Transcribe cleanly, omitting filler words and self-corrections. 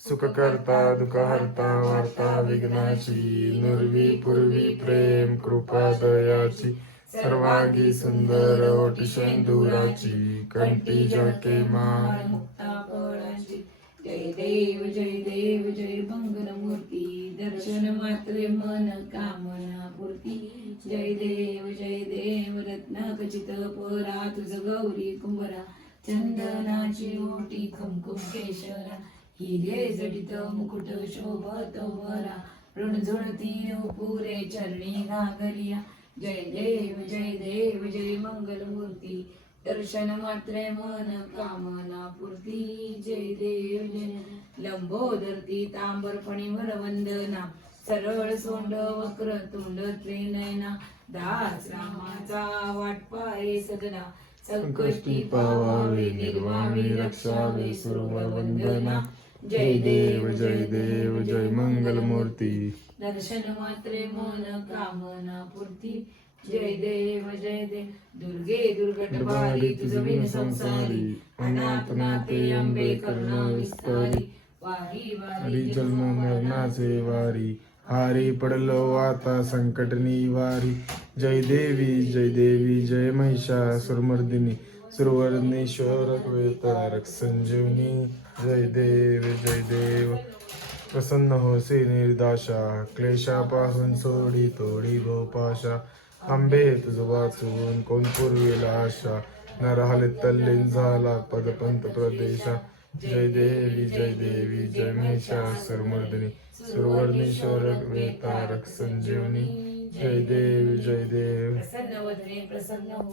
सुख करता दुःख हरता वार्ता विघ्नाची नुरवी पूर्वी प्रेम कृपा दयाची सर्वांगी सुंदर ओटी शेंदुराची कंठी झळके मान मुक्ता फळांची जय देव जय मंगलमूर्ती दर्शन मात्रे मन कामना पूर्ती जय देव रत्नाखचित परा तुझ गौरी कुंभरा चंदनाची ओटी कुंकुम केशरा हिरे जडित मुकुट शोभत वरा ऋणझुळती पुरे चरणी नागरिया जय देव जय मंगलमूर्ती दर्शन मात्रे मन कामना पूर्ती जय देव जय लंबोदरती तांबर फणीवर वंदना सरळ सोंड वक्र तोंड त्रिनयना दास रामाचा वाटपाये सदना संकष्टी पावावे निर्वावी रक्षावे सुरवर वंदना जय देव जय मंगलमूर्ती दर्शन मात्रे मन कामना पूर्ती जय देव दुर्गे दुर्गट बारी तुझ विन संसारी अनाथ नाथे अंबे करुणा विस्तारी वारी वारी जन्म मरणाचे वारी हारी पडलो आता संकट निवारी जय देवी जय महिषासुरमर्दिनी सुरवर्णेश्वर वेतारक संजीवनी जय देव प्रसन्न होसे निर्दाशा क्लेशापासून सोडी तोडी गोपाशा आंबे तुझ वाचून कोण पूर्वेला आशा न राहिले तल्लीन झाला पदपंत प्रदेशा जय देवी जय महिषासुरमर्दिनी सुरवर्णेश्वर वेतारक संजीवनी जय देव प्रसन्न वदने प्रसन्न हो